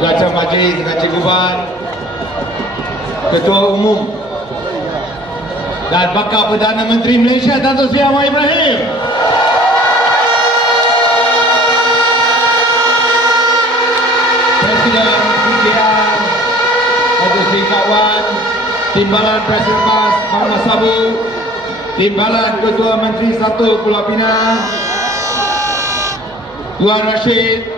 Raja Majlis dengan Cikgu Ban, Ketua Umum dan Bakal Perdana Menteri Malaysia Dato' Sri Anwar Ibrahim. Presiden PKR Dato' Sri Kak Wan, Timbalan Presiden PAS Muhammad Sabu, Timbalan Ketua Menteri 1 Pulau Pinang Tuan Rashid,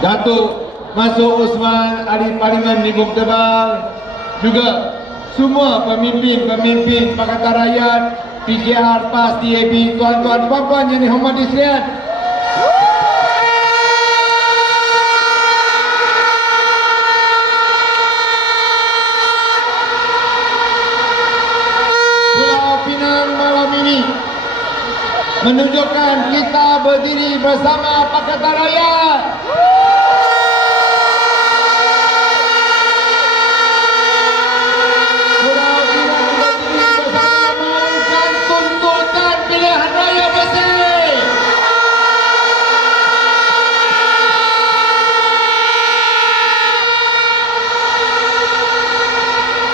Datuk Masuk Osman Ahli Parlimen Limbung Tebal, juga semua pemimpin-pemimpin Pakatan Rakyat, PKR, PAS, DAB, tuan-tuan, puan-puan yang dihormati sekalian. Pulau Pinang malam ini menunjukkan kita berdiri bersama Pakatan Rakyat. Pulau Pinang berdiri bersama mengumumkan tuntutan pilihan raya bersih.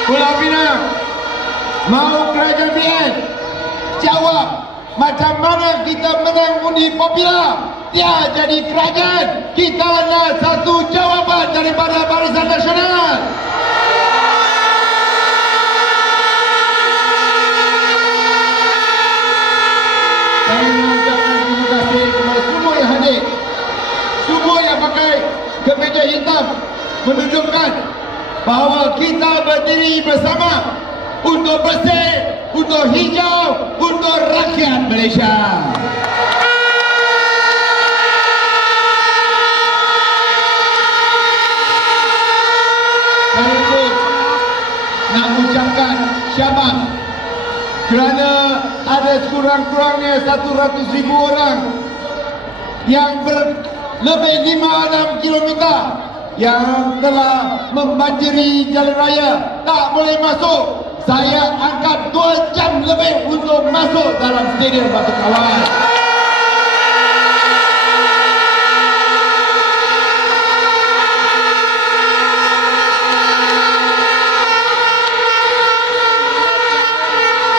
Pulau Pinang mau kerajaan PN jawab macam mana kita menang undi popular, dia jadi kerajaan. Kita nak satu jawapan daripada Barisan Nasional. Saya mengucapkan terima kasih kepada semua yang hadir, semua yang pakai kemeja hitam, menunjukkan bahawa kita berdiri bersama untuk bersih, untuk hijau, untuk rakyat Malaysia. Saya pun nak ucapkan syabas kerana ada sekurang-kurangnya 100,000 orang yang lebih 5-6 kilometer yang telah membanjiri jalan raya, tak boleh masuk. Saya angkat 2 jam lebih untuk masuk dalam stadium Batu Kawan.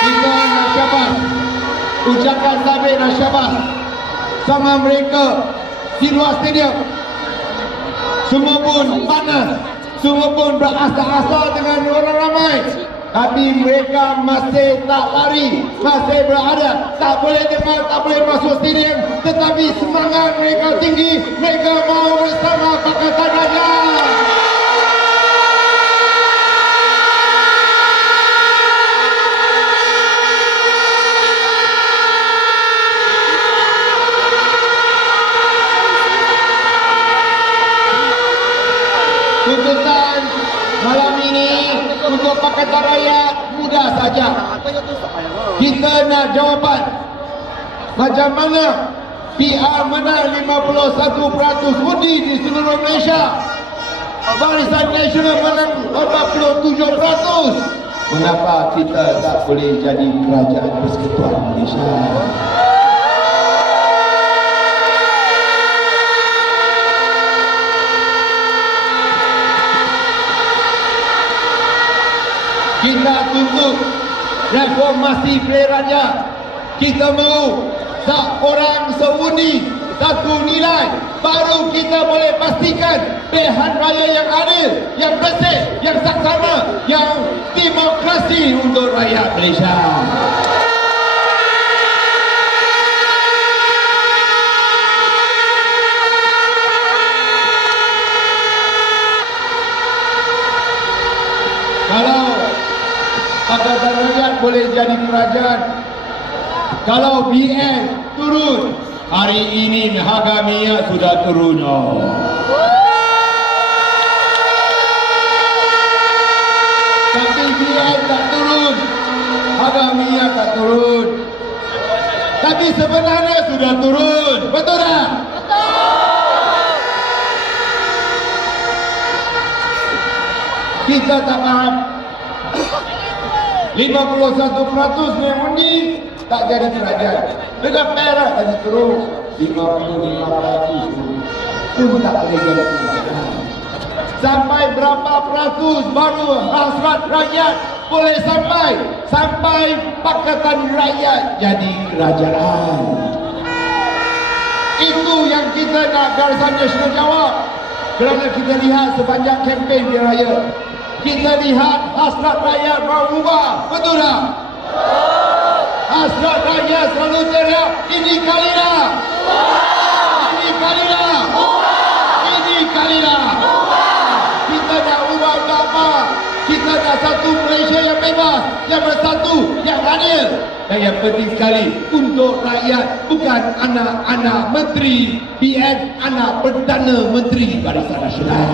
Kita nak syabas, ucapkan tabik dan syabas sama mereka di luar stadium. Semua pun panas, semua pun berasa-asa dengan orang ramai, tapi mereka masih tak lari, masih berada. Tak boleh dengar, tak boleh masuk stadium, tetapi semangat mereka tinggi. Mereka mau bersama Pakatan Rakyat. Tuntutan malam ini untuk Pakatan Rakyat mudah saja. Kita nak jawapan macam mana PR menang 51% undi di seluruh Malaysia, Barisan Nasional menang 47%. Mengapa kita tak boleh jadi kerajaan persekutuan Malaysia? Kita tuntut reformasi pilihan raya. Kita mahu seorang seundi, satu nilai. Baru kita boleh pastikan pilihan raya yang adil, yang bersih, yang saksama, yang demokrasi untuk rakyat Malaysia. Kalau Pakatan Rakyat boleh jadi kerajaan, kalau BN turun, hari ini harga minyak sudah turun. Tapi BN tak turun, harga minyak tak turun. Tapi sebenarnya sudah turun, betul tak? Kita tak faham. 51% yang undi tak jadi kerajaan. Dengan Perak tadi terus 55% pun tak boleh jadi kerajaan. Sampai berapa peratus baru hasrat rakyat boleh sampai Pakatan Rakyat jadi kerajaan. Itu yang kita nak Barisan Nasional jawab. Kerana kita lihat sepanjang kempen di raya, kita lihat hasrat rakyat berubah, betul tak? Hasrat rakyat selalu teriak, ini kalilah, ini kalilah, ini kalilah. Kita nak ubah untuk apa? Kita nak satu Malaysia yang bebas, yang bersatu, yang adil. Dan yang penting sekali untuk rakyat, bukan anak-anak menteri PN, anak Perdana Menteri Barisan Nasional.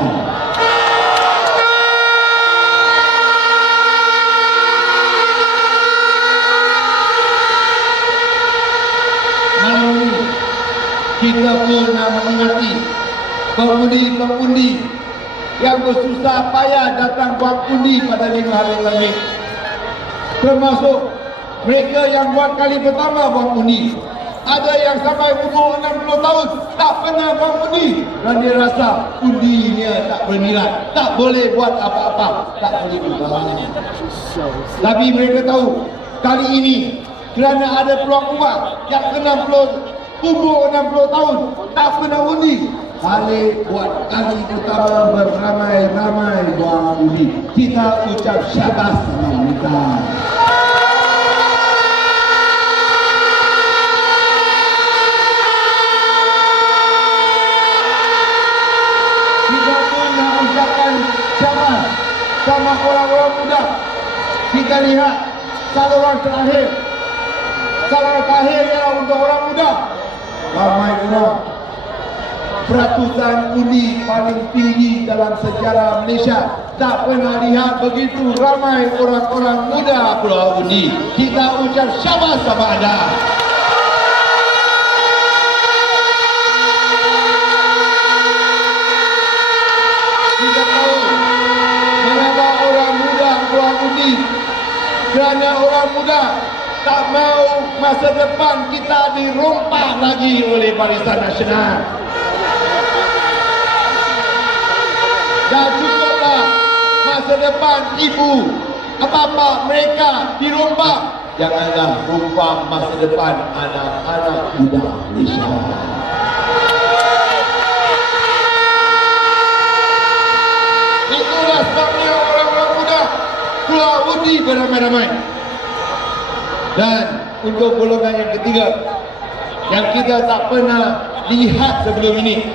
Malam ini kita pun nak mengingati pengundi-pengundi yang bersusah payah datang buat undi pada 5 hari lagi, termasuk mereka yang buat kali pertama buat undi. Ada yang sampai umur 60 tahun tak pernah buat undi dan dia rasa undinya tak bernilai, tak boleh buat apa-apa, tak boleh ubah. Tapi mereka tahu kali ini kerana ada peluang ubah yang 60 umur 60 tahun tak pernah undi, balik buat kali pertama beramai-ramai buat undi. Kita ucap syabas sama mereka. Kita pun nak ucapkan syabas sama orang-orang muda. Kita lihat saluran terakhir ialah untuk orang muda. Ramai orang, peratusan undi paling tinggi dalam sejarah Malaysia. Tak pernah lihat begitu ramai orang-orang muda keluar undi. Kita ucap syabas sama anda. Kita tahu mengapa orang muda keluar undi. Kerana orang muda tak mau masa depan kita dirompak lagi oleh Barisan Nasional. Dah cukuplah masa depan ibu apa-apa mereka dirompak. Janganlah rompak masa depan anak-anak muda Malaysia. Itulah sebabnya orang-orang muda keluar undi beramai-ramai. Dan untuk golongan yang ketiga yang kita tak pernah lihat sebelum ini,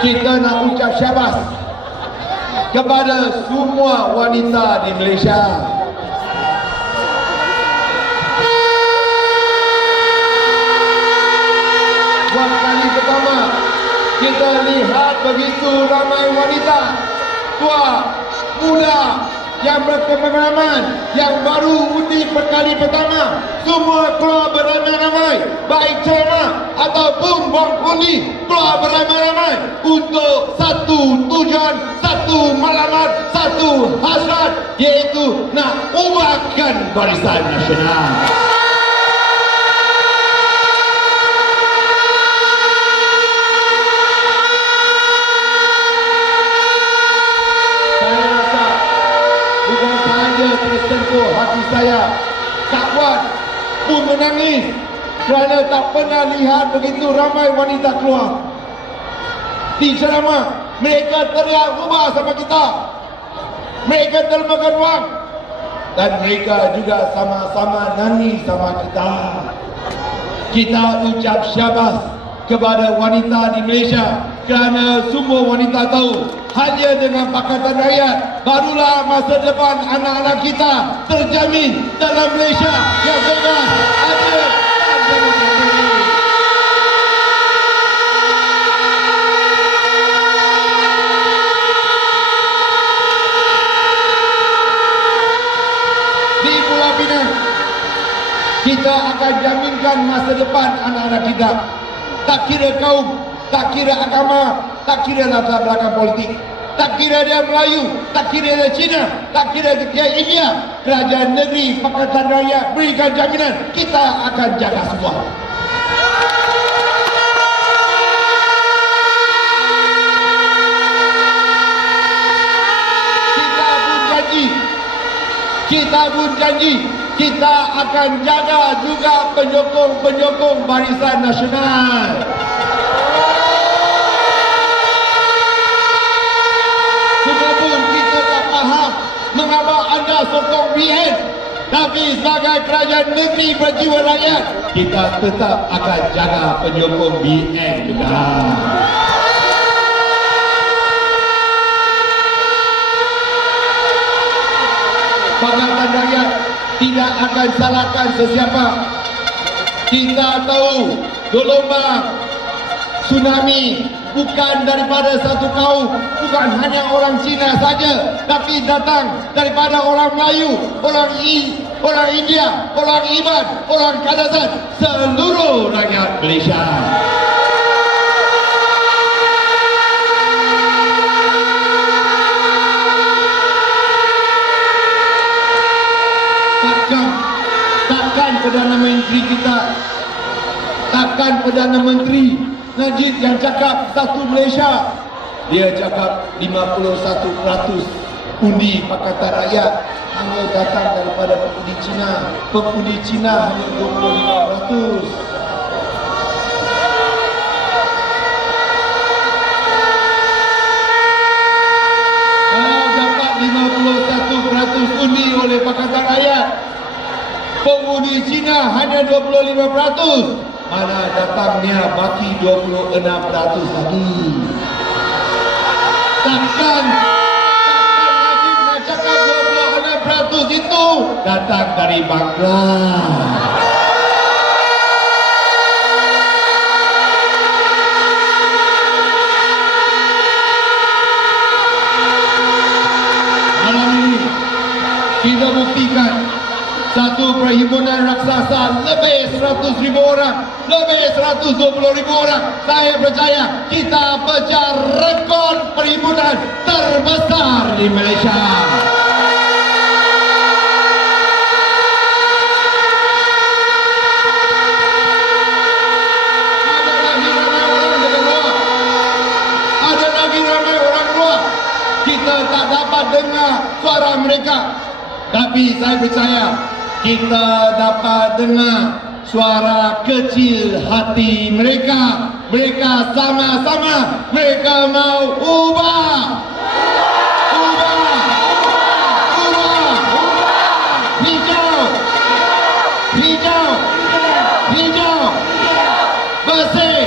kita nak ucap syabas kepada semua wanita di Malaysia. Buat kali pertama kita lihat begitu ramai wanita tua, muda yang berpengalaman, yang baru undi perkali pertama, semua keluar beramai-ramai, baik ceramah ataupun buat undi, keluar beramai-ramai untuk satu tujuan, satu matlamat, satu hasrat, iaitu nak ubahkan Barisan Nasional. Tersentuh hati saya, tak kuat pun menangis kerana tak pernah lihat begitu ramai wanita keluar di ceramah. Mereka teriak ubah sama kita, mereka termakan wang, dan mereka juga sama-sama nangis sama kita. Kita ucap syabas kepada wanita di Malaysia kerana semua wanita tahu hanya dengan Pakatan Rakyat barulah masa depan anak-anak kita terjamin dalam Malaysia yang bebas, adil dan demokratik. Di Pulau Pinang kita akan jaminkan masa depan anak-anak kita. Tak kira kaum, tak kira agama, tak kira latar belakang politik, tak kira dia Melayu, tak kira dia Cina, tak kira dia India. Kerajaan negeri Pakatan Rakyat berikan jaminan kita akan jaga semua. kita pun janji kita akan jaga juga penyokong-penyokong Barisan Nasional. Semua pun kita tak faham mengapa anda sokong BN, tapi sebagai kerajaan negeri berjiwa rakyat, kita tetap akan jaga penyokong BN juga. Pakatan Rakyat tidak akan salahkan sesiapa. Kita tahu gelombang tsunami bukan daripada satu kaum, bukan hanya orang Cina saja, tapi datang daripada orang Melayu, orang India, orang Iban, orang Kadazan, seluruh rakyat Malaysia. Takkan Perdana Menteri kita, takkan Perdana Menteri Najib yang cakap satu Malaysia, dia cakap 51% undi Pakatan Rakyat hanya datang daripada pengundi Cina. Pengundi Cina hanya 25%. Kalau dapat 51% undi oleh Pakatan Rakyat, pengundi Cina hanya 25%. Mana datangnya baki 26% lagi. Takkan Najib nak cakap 26% itu datang dari Bangla. Malam ini kita buktikan satu perhimpunan raksasa lebih 100,000 orang, lebih 120,000 orang. Saya percaya kita pecah rekod perhimpunan terbesar di Malaysia. Ada lagi ramai orang dari luar. Ada lagi ramai orang luar. Kita tak dapat dengar suara mereka. Tapi saya percaya kita dapat dengar suara kecil hati mereka. Mereka sama-sama, mereka mau ubah. Hijau. Bersih.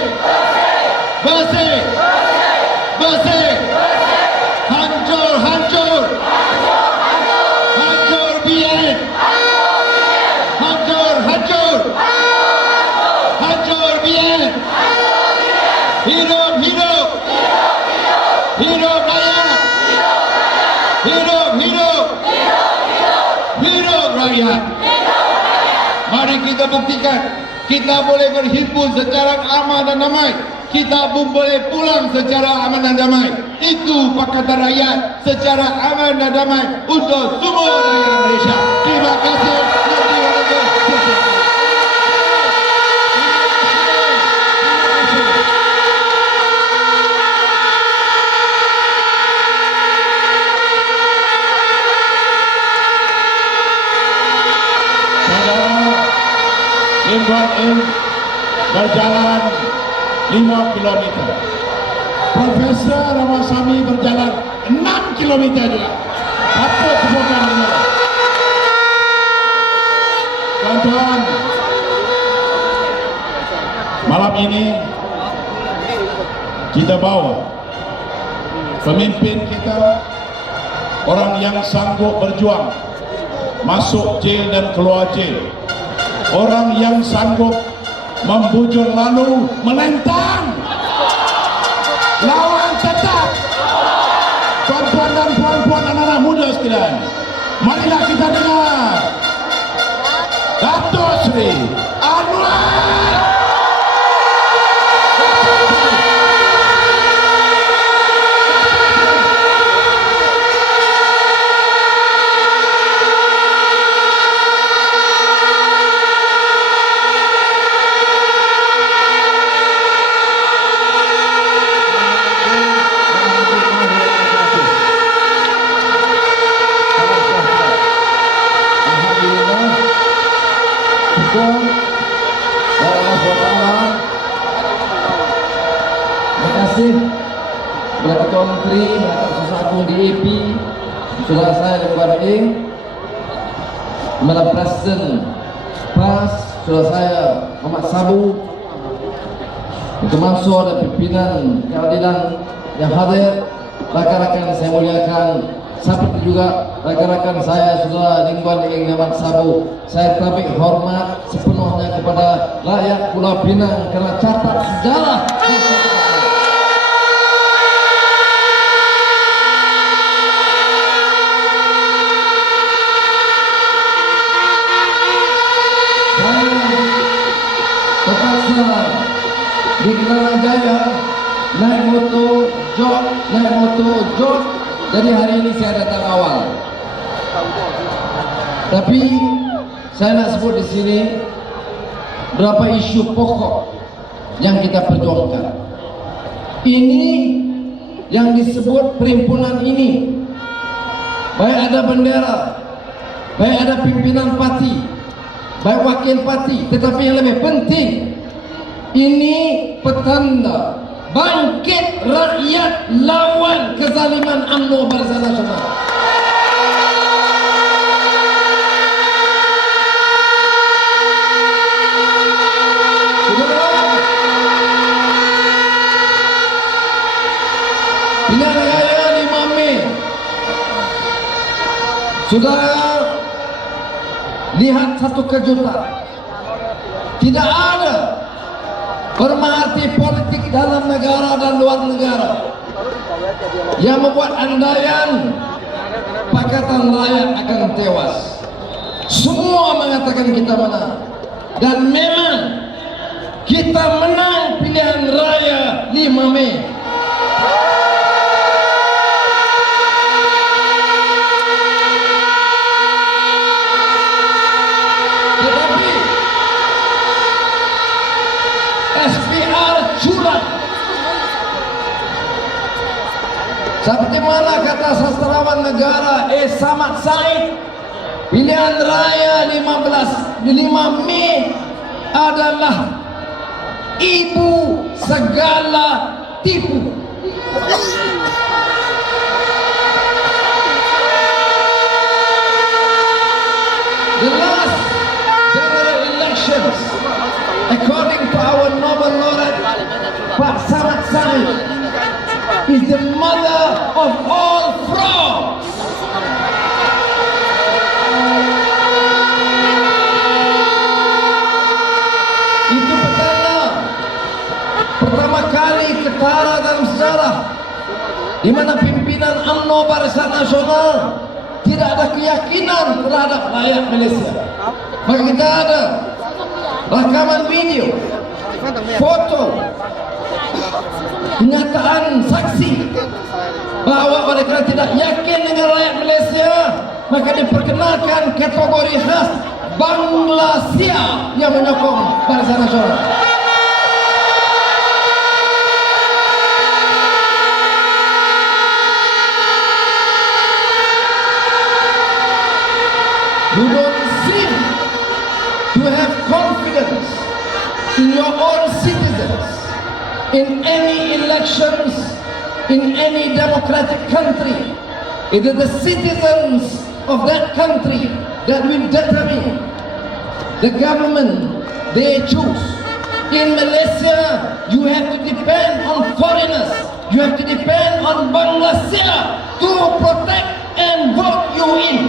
Hancur. Hancur BN. Hancur BN. Hidup rakyat. Hidup rakyat. Mari kita buktikan kita boleh berhimpun secara aman dan damai. Kita pun boleh pulang secara aman dan damai. Itu Pakatan Rakyat secara aman dan damai untuk semua rakyat Malaysia. Terima kasih. Lim berjalan 5 km. Profesor Ramasamy berjalan 6 km juga. Apa tepukan ini? Tuan-tuan, malam ini kita bawa pemimpin kita, orang yang sanggup berjuang, masuk jail dan keluar jail, orang yang sanggup membujur lalu menentang, lawan tetap. Tuan-tuan dan puan-puan, anak-anak muda sekalian, marilah kita dengar Datuk Seri Anwar. Kepada Ketua Menteri, Susah Agung DAP, saudara saya Lembaga A, kepada Presiden PAS, saudara saya Muhammad Sabu, Ketua dan pimpinan keadilan yang hadir, rakan-rakan saya muliakan, seperti juga rakan-rakan saya saudara Lingguan Ing Muhammad Sabu, saya tabik hormat sepenuhnya kepada rakyat Pulau Pinang kerana catat sejarah. Terpaksa di Kelana Jaya naik motor jog, jadi hari ini saya datang awal. Tapi saya nak sebut di sini berapa isu pokok yang kita perjuangkan. Ini yang disebut perhimpunan ini, baik ada bendera, baik ada pimpinan parti, baik wakil parti, tetapi yang lebih penting, ini petanda bangkit rakyat lawan kezaliman UMNO Barisan Nasional. Pilihan raya 5 Mei, saudara lihat satu kejutan. Tidak ada pemerhati politik dalam negara dan luar negara yang membuat andaian Pakatan Rakyat akan tewas. Semua mengatakan kita menang, dan memang kita menang pilihan raya 5 Mei. Seperti mana kata sastrawan negara Samad Said, pilihan raya 5 Mei adalah ibu segala tipu. The last general elections, according to our Nobel laureate Pak Samad Said, is the mother of all frauds. Itu petanda pertama kali ketara dalam sejarah di mana pimpinan UMNO Barisan Nasional tidak ada keyakinan terhadap rakyat Malaysia. Maka kita ada rekaman video, foto, kenyataan saksi bahawa mereka tidak yakin dengan rakyat Malaysia, maka diperkenalkan kategori khas Bangladesia yang menyokong Barisan Nasional. You don't seem to have confidence in your own citizens. In any elections, in any democratic country, it is the citizens of that country that will determine the government they choose. In Malaysia, you have to depend on foreigners. You have to depend on Bangladesh to protect and vote you in.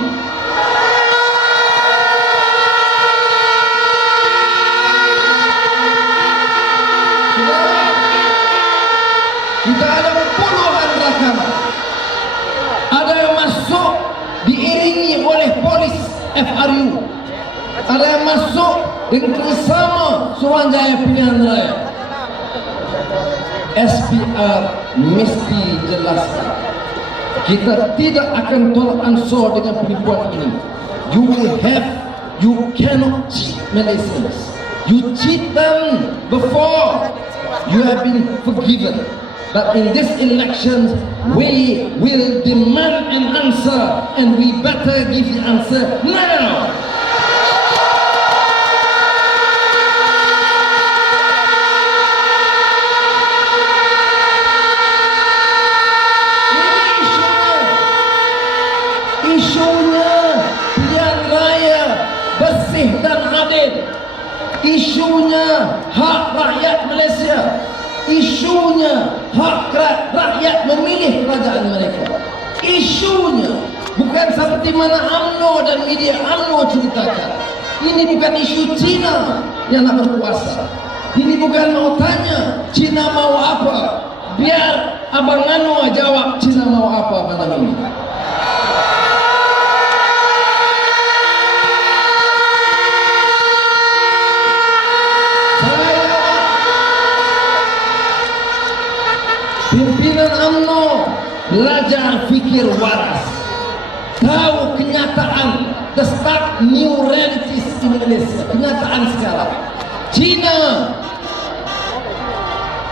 Kita ada puluhan rakaman. Ada yang masuk diiringi oleh polis FRU. Ada yang masuk dengan bersama Suruhanjaya Pilihan Raya. SPR mesti jelaskan. Kita tidak akan tolak ansur dengan penipuan ini. You cannot cheat Malaysians. You cheat them before you have been forgiven. But in this election, we will demand an answer, and we better give the answer now. isunya hak rakyat memilih kerajaan mereka. Isunya bukan seperti mana UMNO dan media UMNO ceritakan. Ini bukan isu Cina yang nak berkuasa. Ini bukan mau tanya Cina mau apa. Biar Abang Anwar jawab Cina mau apa malam ini. Pimpinan UMNO belajar fikir waras, tahu kenyataan, the stark new realities in Malaysia, kenyataan sekarang. Cina,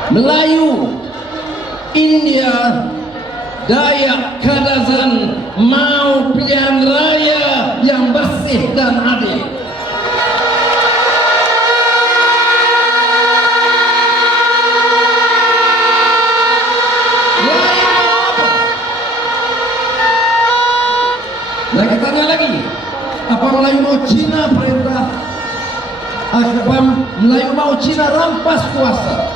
Melayu, India, Dayak, Kadazan mau pilihan raya yang bersih dan adil. Lagi tanya lagi, apa Melayu mau Cina perintah? Apa Melayu mau Cina rampas kuasa?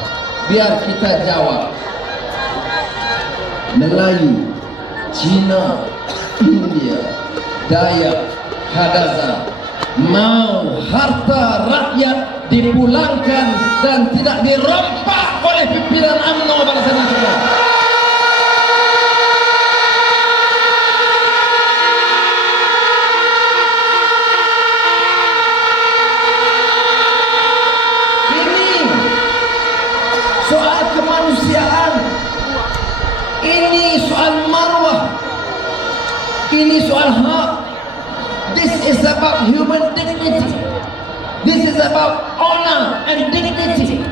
Biar kita jawab. Melayu, Cina, India, Dayak, Kadazan mau harta rakyat dipulangkan dan tidak dirompak oleh pimpinan UMNO Barisan Nasional. Soal kemanusiaan, ini soal marwah, ini soal hak. This is about human dignity. This is about honor and dignity.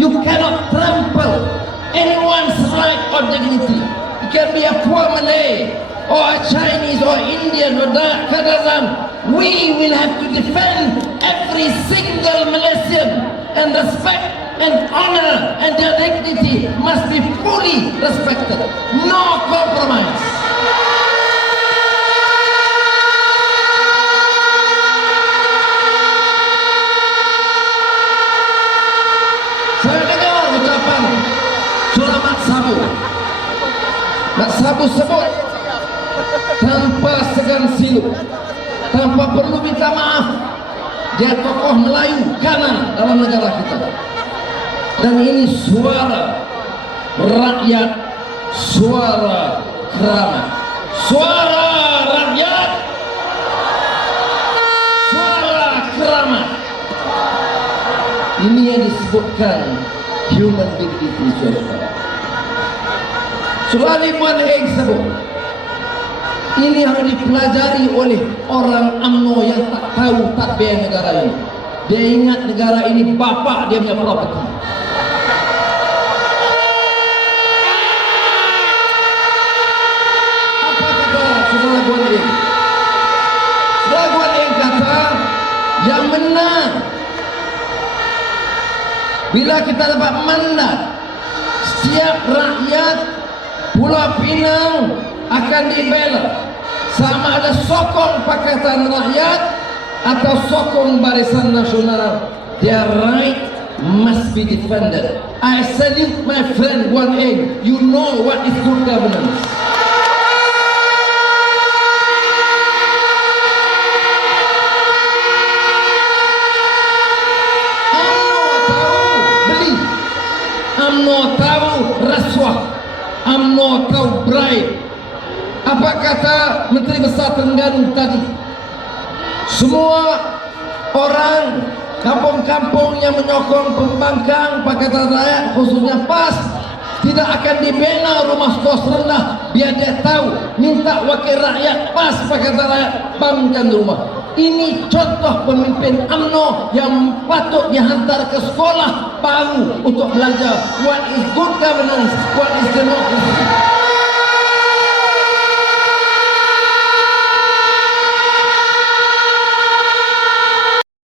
You cannot trample anyone's right or dignity. It can be a poor Malay or a Chinese or Indian or Kadazan. We will have to defend every single Malaysian, and respect and honor and their dignity must be fully respected. No compromise. Saya dengar ucapan Surah Mat Sabu. Mat Sabu sebut tanpa segan silu, tanpa perlu minta maaf, dia tokoh Melayu kanan dalam negara kita. Dan ini suara rakyat, suara keramat, suara rakyat, suara keramat. Ini yang disebutkan human dignity, saudara. Surah Al-Imran sebut ini harus dipelajari oleh orang UMNO yang tak tahu takbir negara ini. Dia ingat negara ini bapak dia punya properti. Apa kata Saudara Guan Eng? Saudara Guan Eng kata yang menang bila kita dapat mandat, setiap rakyat Pulau Pinang akan dibela, sama ada sokong Pakatan Rakyat atau sokong Barisan Nasional. Their right must be defended. I salute my friend Guan Eng. You know what is good governance. UMNO tahu rasuah, UMNO tahu bribe. Apa kata Menteri Besar Terengganu tadi? Semua orang kampung-kampung yang menyokong pembangkang Pakatan Rakyat, khususnya PAS, tidak akan dibina rumah kos rendah. Biar dia tahu, minta wakil rakyat PAS Pakatan Rakyat bangunkan rumah. Ini contoh pemimpin UMNO yang patut dihantar ke sekolah baru untuk belajar what is good governance, what is democracy.